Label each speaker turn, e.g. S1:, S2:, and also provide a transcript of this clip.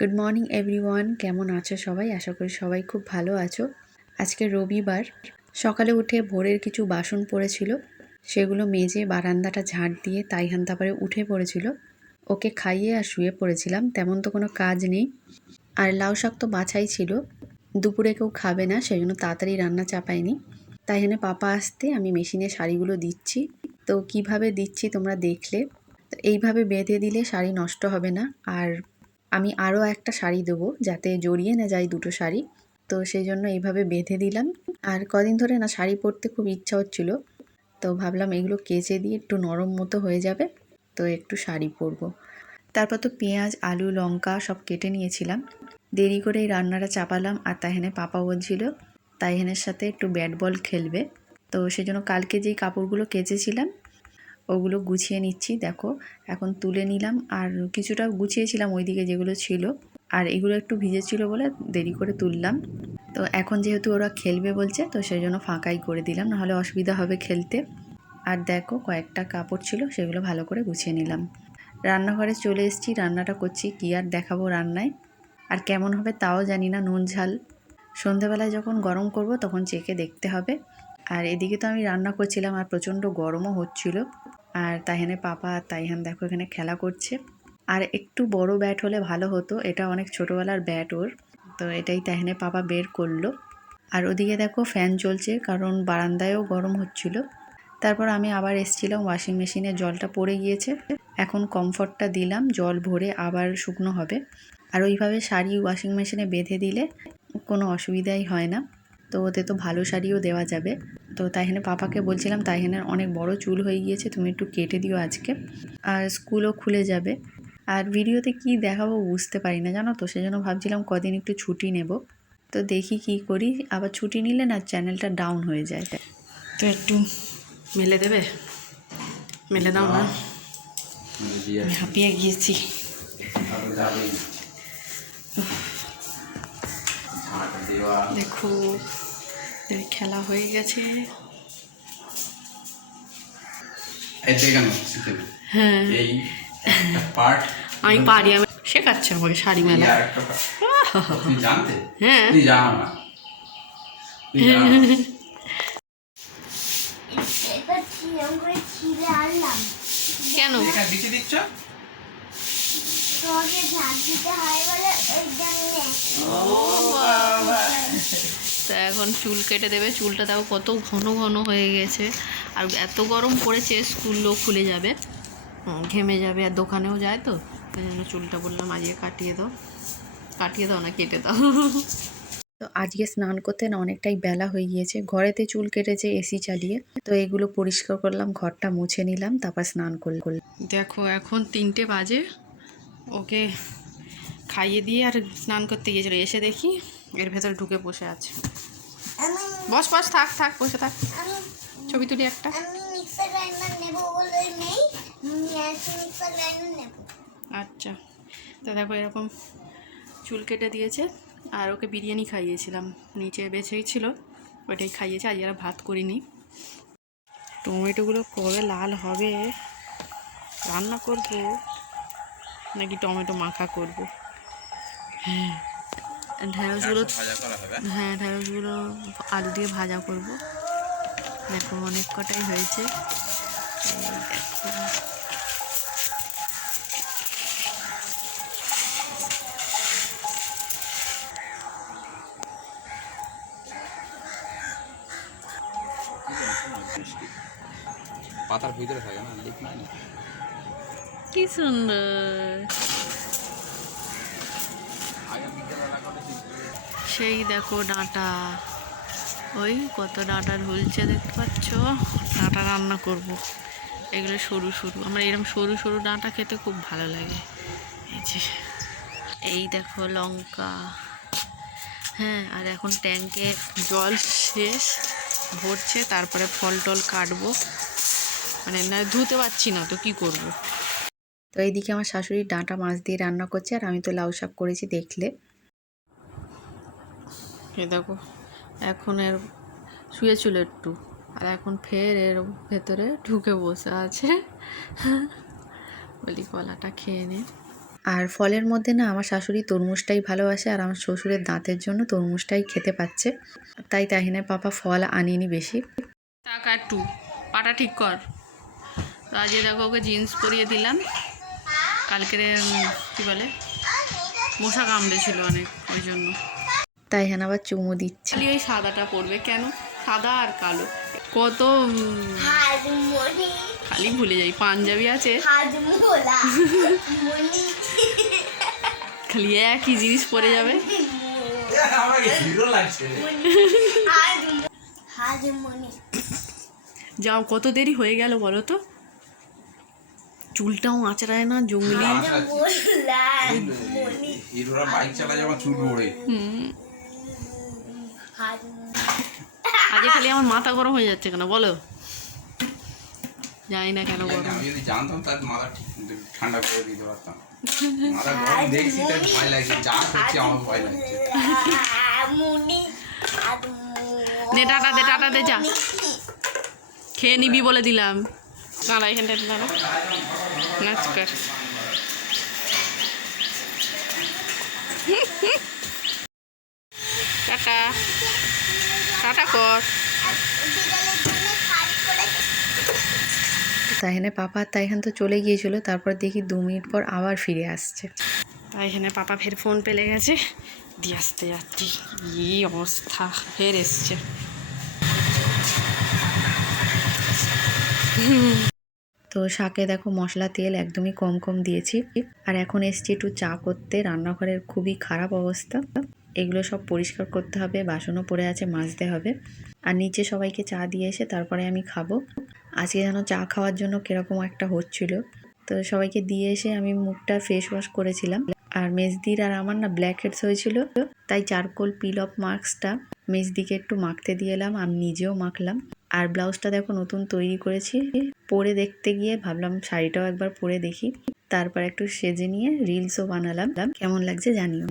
S1: Good morning everyone কেমন আছো সবাই? আশা করি সবাই খুব ভালো আছো। আজকে রবিবার। সকালে উঠে ভোরের কিছু বাসন পড়েছিল। সেগুলো মেজে বারান্দাটা ঝাড় দিয়ে তাইহান তারপরে উঠে পড়েছিল। ওকে খাইয়ে আর শুয়ে পড়েছিলাম। তেমন তো কোনো কাজ নেই। আর লাউ শাক তো বাছাই ছিল। দুপুরে কেউ খাবে না সেই জন্য তাড়াতাড়ি রান্না চাপাইনি। তাই এখানে পাপা আসতে আমি মেশিনে শাড়িগুলো দিচ্ছি। তো কীভাবে দিচ্ছি তোমরা দেখলে। এইভাবে বেঁধে দিলে শাড়ি নষ্ট হবে না। আর আমি আরও একটা শাড়ি দেবো যাতে জড়িয়ে না যায় দুটো শাড়ি। তো সেই জন্য এইভাবে বেঁধে দিলাম। আর কদিন ধরে না শাড়ি পরতে খুব ইচ্ছা হচ্ছিল। তো ভাবলাম এগুলো কেচে দিয়ে একটু নরম মতো হয়ে যাবে। তো একটু শাড়ি পরবো। তারপর তো পেঁয়াজ, আলু, লঙ্কা সব কেটে নিয়েছিলাম। দেরি করে এই রান্নাটা চাপালাম আর তাহেনে পাপা বলছিল, তাইহেনের সাথে একটু ব্যাট বল খেলবে। তো সেই জন্য কালকে যেই কাপড়গুলো কেচেছিলাম ওগুলো গুছিয়ে নিচ্ছি, দেখো। এখন তুলে নিলাম আর কিছুটা গুছিয়েছিলাম ওইদিকে যেগুলো ছিল। আর এগুলো একটু ভিজেছিল বলে দেরি করে তুললাম। তো এখন যেহেতু ওরা খেলবে বলছে, তো সেই জন্য ফাঁকাই করে দিলাম, নাহলে অসুবিধা হবে খেলতে। আর দেখো কয়েকটা কাপড় ছিল, সেগুলো ভালো করে গুছিয়ে নিলাম। রান্নাঘরে চলে এসেছি, রান্নাটা করছি, কী আর দেখাবো রান্নায়। আর কেমন হবে তাও জানি না, নুন, ঝাল। সন্ধেবেলায় যখন গরম করব তখন চেকে দেখতে হবে। আর এদিকে তো আমি রান্না করছিলাম আর প্রচণ্ড গরমও হচ্ছিল। আর তাইহানে পাপা আর তাইহান দেখো এখানে খেলা করছে। আর একটু বড় ব্যাট হলে ভালো হতো, এটা অনেক ছোটোবেলার ব্যাট ওর। তো এটাই তাইহানে পাপা বের করল। আর ওদিকে দেখো ফ্যান চলছে কারণ বারান্দায়ও গরম হচ্ছিল। তারপর আমি আবার এসছিলাম ওয়াশিং মেশিনে জলটা পড়ে গিয়েছে। এখন কমফর্টটা দিলাম, জল ভরে আবার শুকনো হবে। আর ওইভাবে শাড়ি ওয়াশিং মেশিনে বেঁধে দিলে কোনো অসুবিধাই হয় না। তো ওতে তো ভালো শাড়িও দেওয়া যাবে। তো তাইহানে পাপাকে বলছিলাম তাইহানের অনেক বড় চুল হয়ে গিয়েছে তুমি একটু কেটে দিও আজকে। আর স্কুলও খুলে যাবে। আর ভিডিওতে কি দেখাবো বুঝতে পারি না জানো তো? সেজন্য ভাবছিলাম কদিন একটু ছুটি নেব। তো দেখি কি করি। আবার ছুটি নিলে না চ্যানেলটা ডাউন হয়ে যায়।
S2: তো একটু মেলে দেবে? মেলে দাও না। হাঁপিয়ে গিয়েছি। দেখো খেলা হয়ে গেছে।
S3: কেন
S2: হ্যাঁ।
S3: এই একটা পার্ট
S2: আমি পারি আমি শেখাচ্ছে আমাকে শাড়ি মেলা। হ্যাঁ। কেন?
S3: দিচ্ছ?
S4: তোমাকে ঝাঁট দিতে হয় বলে ওই জন্যে
S2: তো এখন চুল কেটে দেবে। চুলটা তাও কত ঘন ঘন হয়ে গেছে। আর এত গরম পড়েছে স্কুলও খুলে যাবে। ঘেমে যাবে আর দোকানেও যায় তো। ওই জন্য চুলটা বললাম আজকে কাটিয়ে দাও। কাটিয়ে দাও না কেটে দাও।
S1: তো আজকে স্নান করতে না অনেকটাই বেলা হয়ে গিয়েছে। ঘরেতে চুল কেটেছে এসি চালিয়ে। তো এগুলো পরিষ্কার করলাম ঘরটা মুছে নিলাম তারপর স্নান করলাম।
S2: দেখো এখন তিনটে বাজে। ওকে খাইয়ে দিয়ে আর স্নান করতে গিয়েছিল। এসে দেখি এর ভেতর ঢুকে বসে আছে। বস বস, থাক থাক, বসে থাক। ছবি তুলি একটা। আচ্ছা তো দেখো এরকম চুল কেটে দিয়েছে আর ওকে বিরিয়ানি খাইয়েছিলাম। নিচে বেছেই ছিল, ওইটাই খাইয়েছে। আজ আর ভাত করিনি। টমেটোগুলো কবে লাল হবে? রান্না করব। নাকি টমেটো মাখা করব? হ্যাঁ। ঢ্যাঁড়সগুলো হ্যাঁ ঢ্যাঁড়সগুলো আলু দিয়ে ভাজা করব। দেখো অনেক কটাই হয়েছে।
S3: পাতার ভিতরে থাকে না? লিক নাই না
S2: কি সুন্দর। সেই দেখো ডাঁটা। ওই কত ডাঁটা ঝুলছে দেখতে পাচ্ছ? ডাঁটা রান্না করব। এগুলো সরু সরু। আমার এরকম সরু সরু ডাঁটা খেতে খুব ভালো লাগে। এই যে, এই দেখো লঙ্কা। হ্যাঁ আর এখন ট্যাঙ্কে জল শেষ, ভরছে, তারপরে ফল টল কাটবো। মানে না, ধুতে পারছি না তো, কি করব।
S1: তো এইদিকে আমার শাশুড়ি ডাঁটা মাছ দিয়ে রান্না করছে আর আমি তো লাউ শাক করেছি দেখলে।
S2: এ দেখো এখন এর শুয়েছিল একটু আর এখন ফের এর ভেতরে ঢুকে বসে আছে। বলি কলাটা খেয়ে নে।
S1: আর ফলের মধ্যে না আমার শাশুড়ি তরমুজটাই ভালোবাসে আর আমার শ্বশুরের দাঁতের জন্য তরমুজটাই খেতে পাচ্ছে। তাই তাহিনের পাপা ফল আনিনি বেশি।
S2: টাকা একটু পাটা ঠিক কর। তো আজকে দেখো ওকে জিন্স পরিয়ে দিলাম। কালকের কী বলে মশা কামড়েছিল অনেক ওই জন্য।
S1: তাই হ্যাঁ আবার চুমু দিচ্ছে।
S2: ওই সাদাটা পরবে কেন? সাদা আর কালো। কত খালি ভুলে যাই পাঞ্জাবি আছে। খালি একই জিনিস পরে যাবে। যাও কত দেরি হয়ে গেল বলো তো? চুলটাও আঁচড়ায় না জঙ্গলি।
S4: হাজমোলা মনি।
S3: হিরোরা বাইক চালায় যখন চুল ওড়ে।
S2: আজকে খালি আমার মাথা গরম হয়ে যাচ্ছে কেন বলো? জানি না কেন গরম।
S3: আমি যদি জানতাম তার মাথা ঠিক ঠান্ডা করে দিতে পারতাম। মাথা গরম দেখছি তাই ভয় লাগছে। যা করছি আমার ভয় লাগছে।
S4: মনি
S2: নে টাটা দে টাটা দে যা। খেয়ে নিবি বলে দিলাম। দাঁড়া এখানটা দাঁড়া নাচ কর টাটা টাটা কর
S1: তাইহানে পাপা তাইহান তো চলে গিয়েছিল তারপর দেখি দু মিনিট পর আবার ফিরে আসছে।
S2: তাই এখানে পাপা ফের ফোন পেলে গেছে। দিয়ে আসতে যাচ্ছি। কি অবস্থা? ফের এসছে।
S1: তো শাকে দেখো মশলা, তেল একদমই কম কম দিয়েছি। আর এখন এসছি একটু চা করতে। রান্নাঘরের খুবই খারাপ অবস্থা। এগুলো সব পরিষ্কার করতে হবে, বাসনও পড়ে আছে, মাজতে হবে। আর নিচে সবাইকে চা দিয়ে এসে তারপরে আমি খাব। আজকে যেন চা খাওয়ার জন্য কীরকম একটা হচ্ছিল। তো সবাইকে দিয়ে এসে আমি মুখটা ফেস ওয়াশ করেছিলাম। আর মেজদির আর আমার না ব্ল্যাক হেডস হয়েছিল। তাই চারকোল পিল অফ মার্কসটা মেজদিকে একটু মাখতে দিয়ে এলাম, আমি নিজেও মাখলাম। আর ব্লাউজটা দেখো নতুন তৈরি করেছি। পরে দেখতে গিয়ে ভাবলাম শাড়িটাও একবার পরে দেখি। তারপর একটু সেজে নিয়ে রিলসও বানালাম। কেমন লাগছে জানিও।